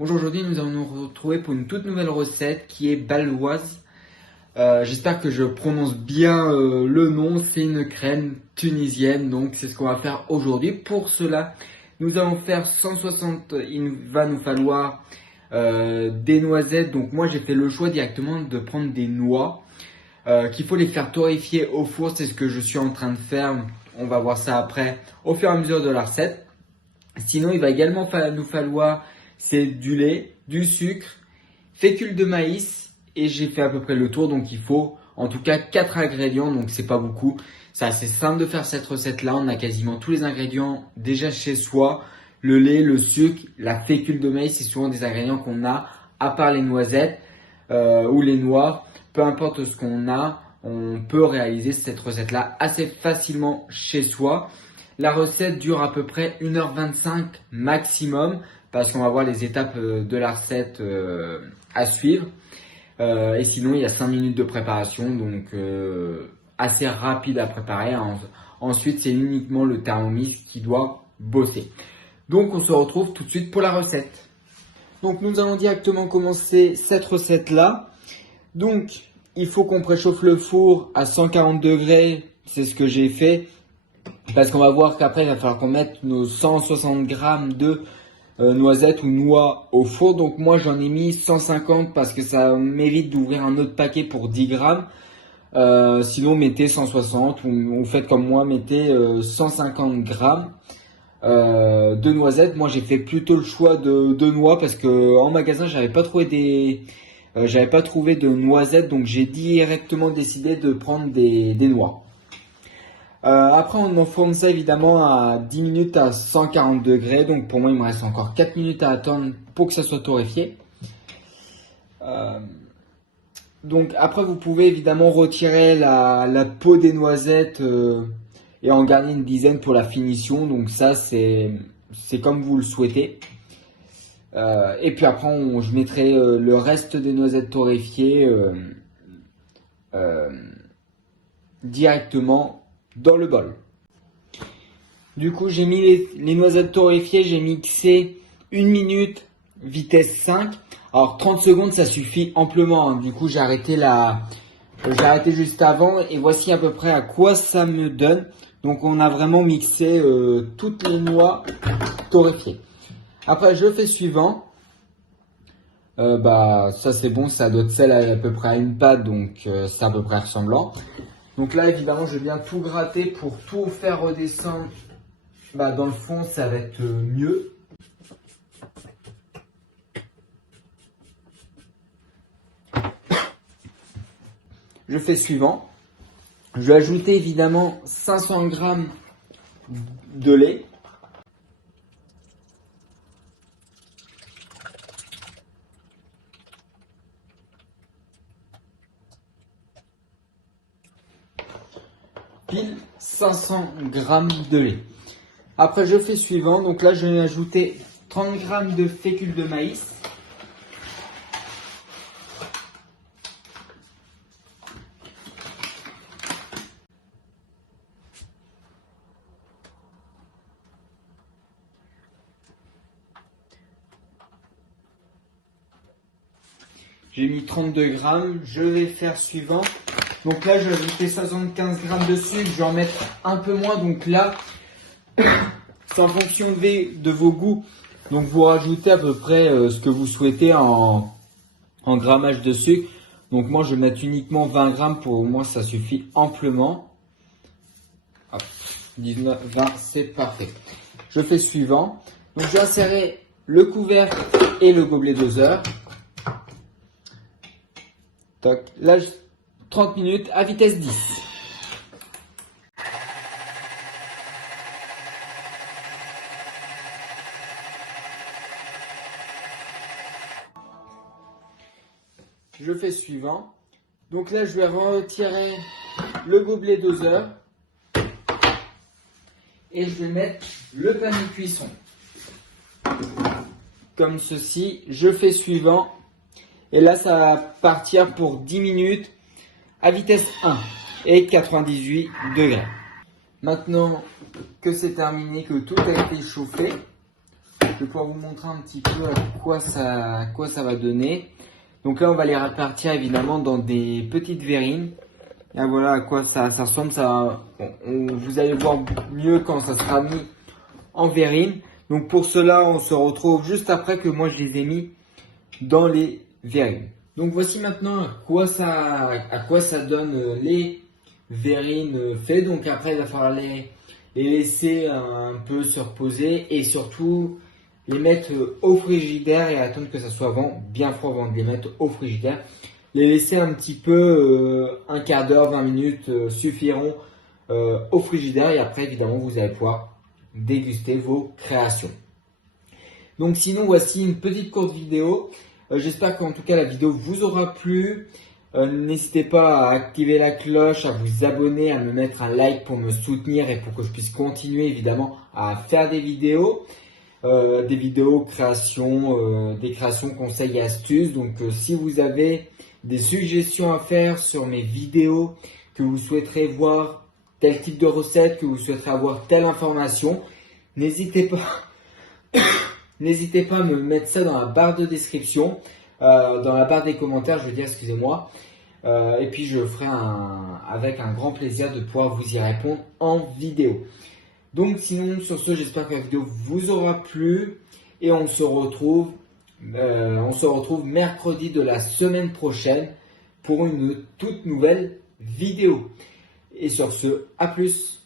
Bonjour, aujourd'hui nous allons nous retrouver pour une toute nouvelle recette qui est baloise. J'espère que je prononce bien le nom, c'est une crème tunisienne, donc c'est ce qu'on va faire aujourd'hui. Pour cela, nous allons faire 160, il va nous falloir des noisettes. Donc moi j'ai fait le choix directement de prendre des noix, qu'il faut les faire torréfier au four, c'est ce que je suis en train de faire. On va voir ça après au fur et à mesure de la recette. Sinon il va également nous falloir du lait, du sucre, fécule de maïs et j'ai fait à peu près le tour, donc il faut en tout cas 4 ingrédients, donc c'est pas beaucoup. C'est assez simple de faire cette recette là, on a quasiment tous les ingrédients déjà chez soi. Le lait, le sucre, la fécule de maïs, c'est souvent des ingrédients qu'on a, à part les noisettes ou les noix. Peu importe ce qu'on a, on peut réaliser cette recette là assez facilement chez soi. La recette dure à peu près 1h25 maximum, parce qu'on va voir les étapes de la recette à suivre. Et sinon, il y a 5 minutes de préparation, donc assez rapide à préparer. Ensuite, c'est uniquement le Thermomix qui doit bosser. Donc, on se retrouve tout de suite pour la recette. Donc, nous allons directement commencer cette recette-là. Donc, il faut qu'on préchauffe le four à 140 degrés. C'est ce que j'ai fait. Parce qu'on va voir qu'après, il va falloir qu'on mette nos 160 grammes de noisettes ou noix au four. Donc moi j'en ai mis 150 parce que ça m'évite d'ouvrir un autre paquet pour 10 grammes. Sinon mettez 160 ou faites comme moi, mettez 150 grammes de noisettes. Moi j'ai fait plutôt le choix de noix parce que en magasin j'avais pas trouvé de noisettes, donc j'ai directement décidé de prendre des noix. Après on enfourne ça évidemment à 10 minutes à 140 degrés. Donc pour moi il me reste encore 4 minutes à attendre pour que ça soit torréfié. Donc après vous pouvez évidemment retirer la peau des noisettes et en garder une dizaine pour la finition. Donc ça c'est comme vous le souhaitez. Et puis après je mettrai le reste des noisettes torréfiées directement dans le bol. Du coup j'ai mis les noisettes torréfiées, j'ai mixé 1 minute vitesse 5. Alors 30 secondes ça suffit amplement, Du coup j'ai arrêté juste avant et voici à peu près à quoi ça me donne. Donc on a vraiment mixé toutes les noix torréfiées. Après je fais suivant. Ça c'est bon, ça doit être à peu près à une pâte, donc c'est à peu près ressemblant. Donc là, évidemment, je vais bien tout gratter pour tout faire redescendre. Dans le fond, ça va être mieux. Je fais suivant. Je vais ajouter évidemment 500 grammes de lait. Pile 500 grammes de lait. Après je fais suivant, donc là je vais ajouter 30 grammes de fécule de maïs. J'ai mis 32 grammes, je vais faire suivant. Donc là, je vais ajouter 75 grammes de sucre, je vais en mettre un peu moins. Donc là, c'est en fonction de vos goûts. Donc vous rajoutez à peu près ce que vous souhaitez en grammage de sucre. Donc moi, je vais mettre uniquement 20 grammes, pour moi, ça suffit amplement. Hop, 19, 20, c'est parfait. Je fais suivant. Donc je vais insérer le couvercle et le gobelet doseur. Toc. Là, 30 minutes à vitesse 10. Je fais suivant. Donc là, je vais retirer le gobelet doseur et je vais mettre le panier de cuisson. Comme ceci, je fais suivant. Et là, ça va partir pour 10 minutes à vitesse 1 et 98 degrés. Maintenant que c'est terminé, que tout a été chauffé, vais pouvoir vous montrer un petit peu à quoi ça va donner. Donc là, on va les répartir évidemment dans des petites verrines. Et voilà à quoi ça ressemble. Vous allez voir mieux quand ça sera mis en verrine. Donc pour cela, on se retrouve juste après que moi je les ai mis dans les verrines. Donc voici maintenant à quoi ça donne les verrines faites. Donc après, il va falloir les laisser un peu se reposer et surtout les mettre au frigidaire et attendre que ça soit bien froid avant de les mettre au frigidaire. Les laisser un petit peu, un quart d'heure, 20 minutes suffiront au frigidaire et après évidemment vous allez pouvoir déguster vos créations. Donc sinon voici une petite courte vidéo. J'espère qu'en tout cas la vidéo vous aura plu. N'hésitez pas à activer la cloche, à vous abonner, à me mettre un like pour me soutenir et pour que je puisse continuer évidemment à faire des vidéos création, des créations, conseils et astuces. Donc si vous avez des suggestions à faire sur mes vidéos, que vous souhaiterez voir tel type de recette, que vous souhaiterez avoir telle information, n'hésitez pas à me mettre ça dans la barre de description, dans la barre des commentaires, je veux dire, excusez-moi. Et puis je ferai avec un grand plaisir de pouvoir vous y répondre en vidéo. Donc sinon, sur ce, j'espère que la vidéo vous aura plu et on se retrouve mercredi de la semaine prochaine pour une toute nouvelle vidéo. Et sur ce, à plus!